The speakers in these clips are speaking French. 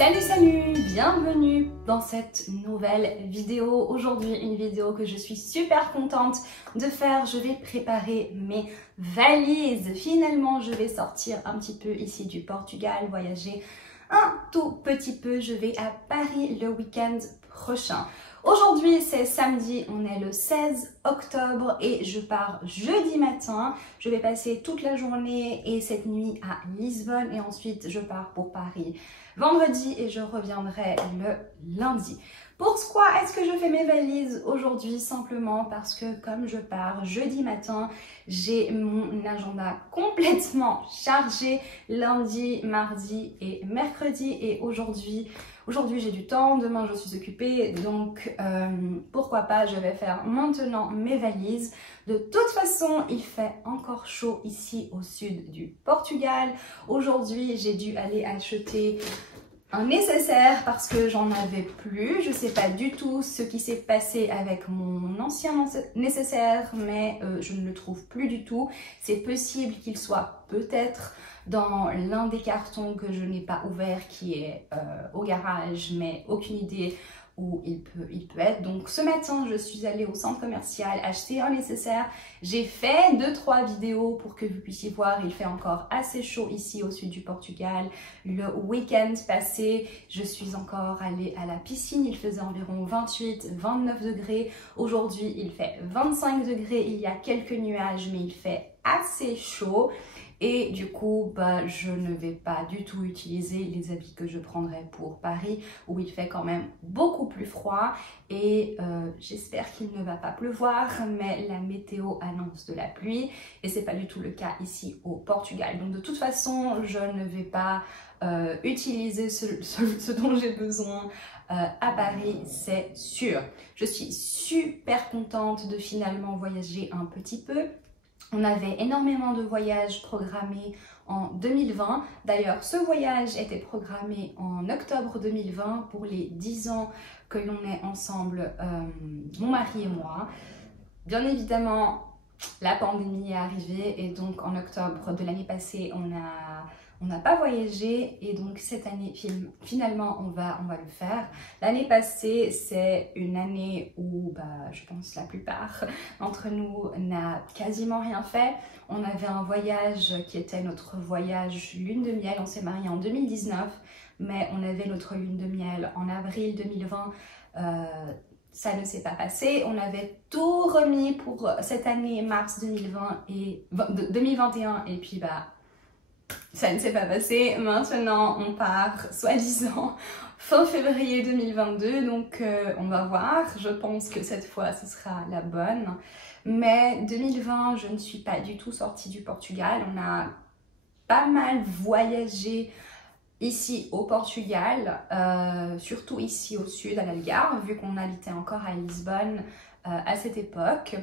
Salut, bienvenue dans cette nouvelle vidéo. Aujourd'hui, une vidéo que je suis super contente de faire. Je vais préparer mes valises. Finalement, je vais sortir un petit peu ici du Portugal, voyager un tout petit peu. Je vais à Paris le week-end prochain. Aujourd'hui, c'est samedi, on est le 16 octobre et je pars jeudi matin. Je vais passer toute la journée et cette nuit à Lisbonne et ensuite je pars pour Paris vendredi et je reviendrai le lundi. Pourquoi est-ce que je fais mes valises aujourd'hui? Simplement parce que comme je pars jeudi matin, j'ai mon agenda complètement chargé lundi, mardi et mercredi et aujourd'hui j'ai du temps, demain je suis occupée, donc pourquoi pas, je vais faire maintenant mes valises. De toute façon, il fait encore chaud ici au sud du Portugal. Aujourd'hui, j'ai dû aller acheter un nécessaire parce que j'en avais plus. Je sais pas du tout ce qui s'est passé avec mon ancien nécessaire, mais je ne le trouve plus du tout. C'est possible qu'il soit peut-être dans l'un des cartons que je n'ai pas ouvert qui est au garage, mais aucune idée où il peut être. Donc ce matin, je suis allée au centre commercial acheter un nécessaire. J'ai fait 2-3 vidéos pour que vous puissiez voir. Il fait encore assez chaud ici au sud du Portugal. Le week-end passé, je suis encore allée à la piscine. Il faisait environ 28-29 degrés. Aujourd'hui, il fait 25 degrés. Il y a quelques nuages, mais il fait assez chaud. Et du coup, je ne vais pas du tout utiliser les habits que je prendrai pour Paris où il fait quand même beaucoup plus froid et j'espère qu'il ne va pas pleuvoir, mais la météo annonce de la pluie et c'est pas du tout le cas ici au Portugal. Donc de toute façon, je ne vais pas utiliser ce dont j'ai besoin à Paris, c'est sûr. Je suis super contente de finalement voyager un petit peu. On avait énormément de voyages programmés en 2020. D'ailleurs, ce voyage était programmé en octobre 2020 pour les 10 ans que l'on est ensemble, mon mari et moi. Bien évidemment, la pandémie est arrivée et donc en octobre de l'année passée, on n'a pas voyagé et donc cette année, finalement, on va le faire. L'année passée, c'est une année où je pense la plupart d'entre nous n'a quasiment rien fait. On avait un voyage qui était notre voyage lune de miel. On s'est mariés en 2019, mais on avait notre lune de miel en avril 2020. Ça ne s'est pas passé. On avait tout remis pour cette année, mars 2021 et puis ça ne s'est pas passé. Maintenant, on part, soi-disant, fin février 2022. Donc, on va voir. Je pense que cette fois, ce sera la bonne. Mais 2020, je ne suis pas du tout sortie du Portugal. On a pas mal voyagé ici au Portugal, surtout ici au sud, à l'Algarve, vu qu'on habitait encore à Lisbonne à cette époque.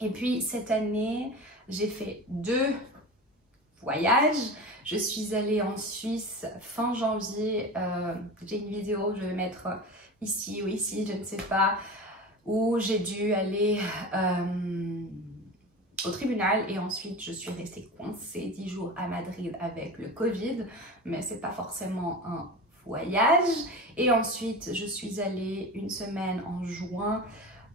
Et puis, cette année, j'ai fait 2 voyage. Je suis allée en Suisse fin janvier. J'ai une vidéo, je vais mettre ici ou ici, je ne sais pas, où j'ai dû aller au tribunal et ensuite je suis restée coincée 10 jours à Madrid avec le Covid, mais c'est pas forcément un voyage. Et ensuite, je suis allée une semaine en juin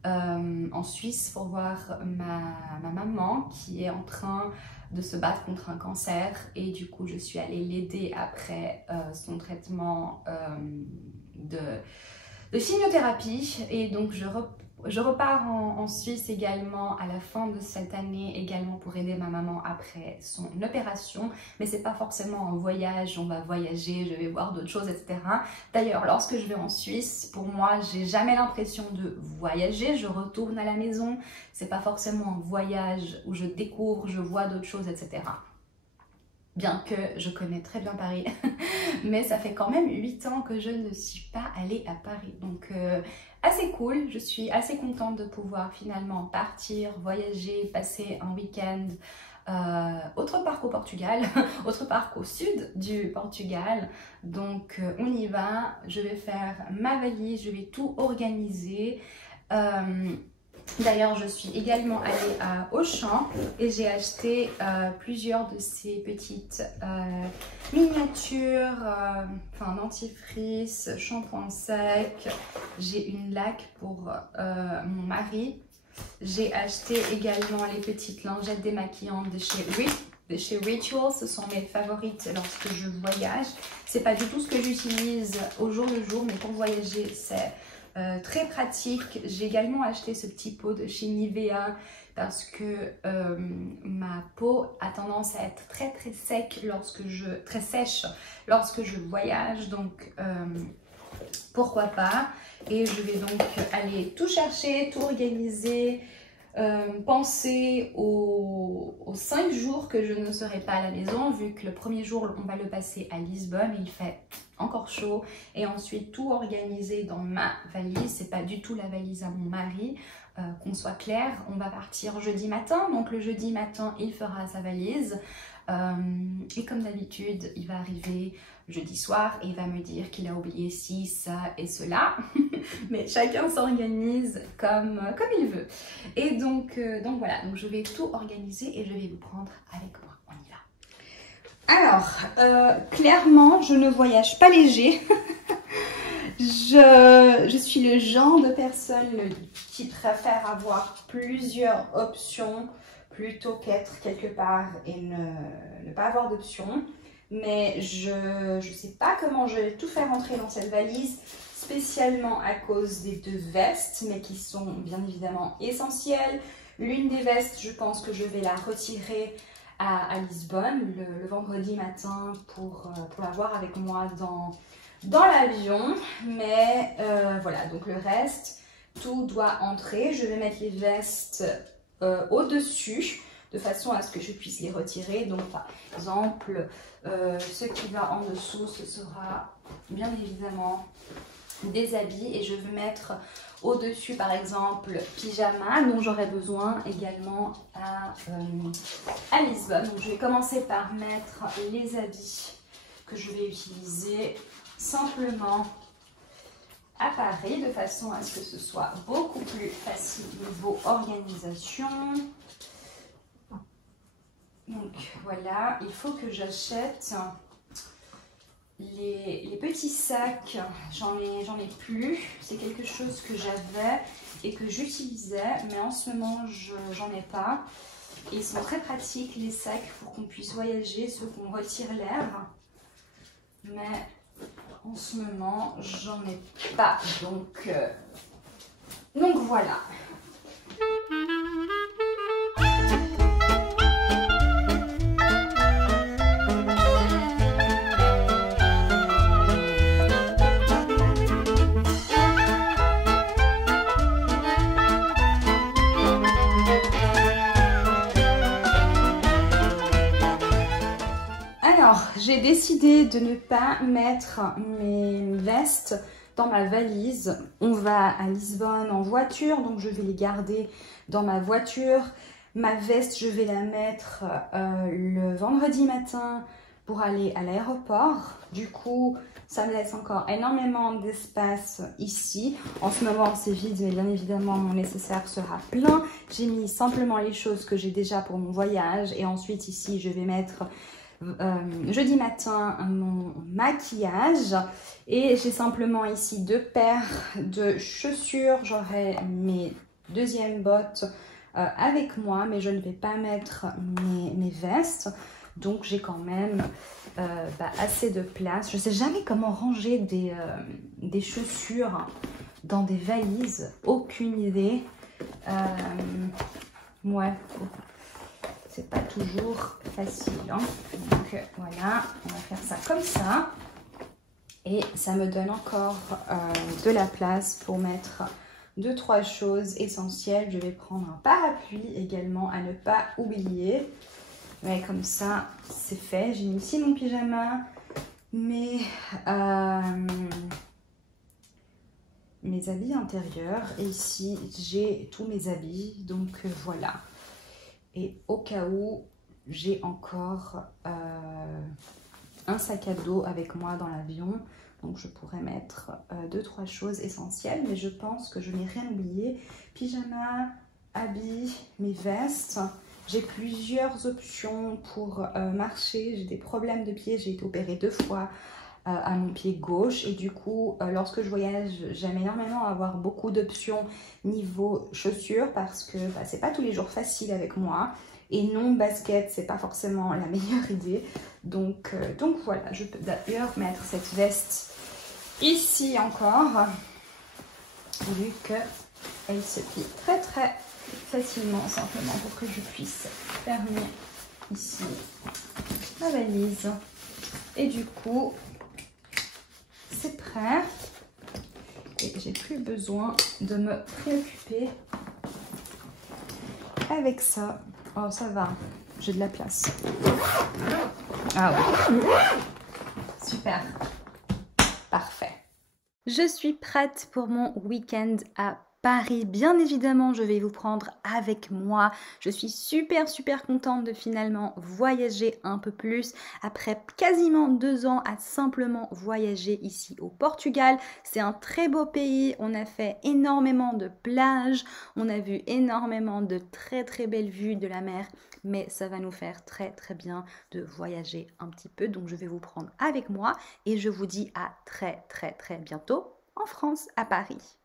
en Suisse pour voir ma maman qui est en train de se battre contre un cancer et du coup je suis allée l'aider après son traitement de chimiothérapie et donc je repars en Suisse également à la fin de cette année également pour aider ma maman après son opération, mais c'est pas forcément un voyage, on va voyager, je vais voir d'autres choses, etc. D'ailleurs, lorsque je vais en Suisse, pour moi, j'ai jamais l'impression de voyager, je retourne à la maison, c'est pas forcément un voyage où je découvre, je vois d'autres choses, etc. Bien que je connais très bien Paris, mais ça fait quand même 8 ans que je ne suis pas allée à Paris. Donc assez cool, je suis assez contente de pouvoir finalement partir, voyager, passer un week-end autre part qu'au Portugal, autre part qu'au sud du Portugal. Donc on y va, je vais faire ma valise, je vais tout organiser. D'ailleurs, je suis également allée à Auchan et j'ai acheté plusieurs de ces petites miniatures, dentifrice, shampoing sec. J'ai une laque pour mon mari. J'ai acheté également les petites lingettes démaquillantes de chez Ritual. Ce sont mes favorites lorsque je voyage. C'est pas du tout ce que j'utilise au jour le jour, mais pour voyager, c'est très pratique. J'ai également acheté ce petit pot de chez Nivea parce que ma peau a tendance à être très sèche lorsque je voyage, donc pourquoi pas. Et je vais donc aller tout chercher, tout organiser, penser aux 5 jours que je ne serai pas à la maison, vu que le premier jour on va le passer à Lisbonne, il fait encore chaud, et ensuite tout organiser dans ma valise. C'est pas du tout la valise à mon mari, qu'on soit clair. On va partir jeudi matin, donc le jeudi matin il fera sa valise, et comme d'habitude il va arriver jeudi soir et il va me dire qu'il a oublié ci, ça et cela. Mais chacun s'organise comme il veut. Et donc voilà, donc je vais tout organiser et je vais vous prendre avec moi. On y va. Alors, clairement, je ne voyage pas léger. Je suis le genre de personne qui préfère avoir plusieurs options plutôt qu'être quelque part et ne pas avoir d'options. Mais je ne sais pas comment je vais tout faire entrer dans cette valise, spécialement à cause des 2 vestes, mais qui sont bien évidemment essentielles. L'une des vestes, je pense que je vais la retirer à Lisbonne le vendredi matin pour l'avoir avec moi dans l'avion. Mais voilà, donc le reste, tout doit entrer. Je vais mettre les vestes au-dessus, de façon à ce que je puisse les retirer. Donc par exemple, ce qui va en dessous, ce sera bien évidemment des habits, et je vais mettre au-dessus par exemple pyjama dont j'aurai besoin également à Lisbonne. Donc je vais commencer par mettre les habits que je vais utiliser simplement à Paris, de façon à ce que ce soit beaucoup plus facile niveau organisation. Donc voilà, il faut que j'achète les petits sacs. J'en ai plus. C'est quelque chose que j'avais et que j'utilisais, mais en ce moment j'en ai pas. Et ils sont très pratiques, les sacs, pour qu'on puisse voyager, ceux qu'on retire l'air. Mais en ce moment j'en ai pas. Donc voilà. Alors, j'ai décidé de ne pas mettre mes vestes dans ma valise. On va à Lisbonne en voiture, donc je vais les garder dans ma voiture. Ma veste, je vais la mettre le vendredi matin pour aller à l'aéroport. Du coup, ça me laisse encore énormément d'espace ici. En ce moment, c'est vide, mais bien évidemment, mon nécessaire sera plein. J'ai mis simplement les choses que j'ai déjà pour mon voyage. Et ensuite, ici, je vais mettre jeudi matin mon maquillage, et j'ai simplement ici 2 paires de chaussures. J'aurai mes 2e bottes avec moi, mais je ne vais pas mettre mes vestes, donc j'ai quand même assez de place. Je ne sais jamais comment ranger des chaussures dans des valises, aucune idée. Ouais, c'est pas toujours facile, hein. Donc voilà, on va faire ça comme ça, et ça me donne encore de la place pour mettre 2-3 choses essentielles. Je vais prendre un parapluie également à ne pas oublier. Ouais, comme ça c'est fait. J'ai mis ici mon pyjama, mes habits intérieurs, et ici j'ai tous mes habits, donc voilà. Et au cas où j'ai encore un sac à dos avec moi dans l'avion. Donc je pourrais mettre 2-3 choses essentielles, mais je pense que je n'ai rien oublié. Pyjama, habits, mes vestes. J'ai plusieurs options pour marcher. J'ai des problèmes de pied, j'ai été opérée 2 fois à mon pied gauche. Et du coup, lorsque je voyage, j'aime énormément avoir beaucoup d'options niveau chaussures parce que c'est pas tous les jours facile avec moi. Et non, basket, c'est pas forcément la meilleure idée. Donc voilà, je peux d'ailleurs mettre cette veste ici encore, vu qu'elle se plie très très facilement, simplement pour que je puisse fermer ici ma valise. Et du coup, c'est prêt. Et j'ai plus besoin de me préoccuper avec ça. Oh, ça va, j'ai de la place. Ah oui. Super. Parfait. Je suis prête pour mon week-end à Paris. Bien évidemment, je vais vous prendre avec moi. Je suis super contente de finalement voyager un peu plus après quasiment 2 ans à simplement voyager ici au Portugal. C'est un très beau pays. On a fait énormément de plages. On a vu énormément de très belles vues de la mer. Mais ça va nous faire très bien de voyager un petit peu. Donc je vais vous prendre avec moi et je vous dis à très bientôt en France, à Paris.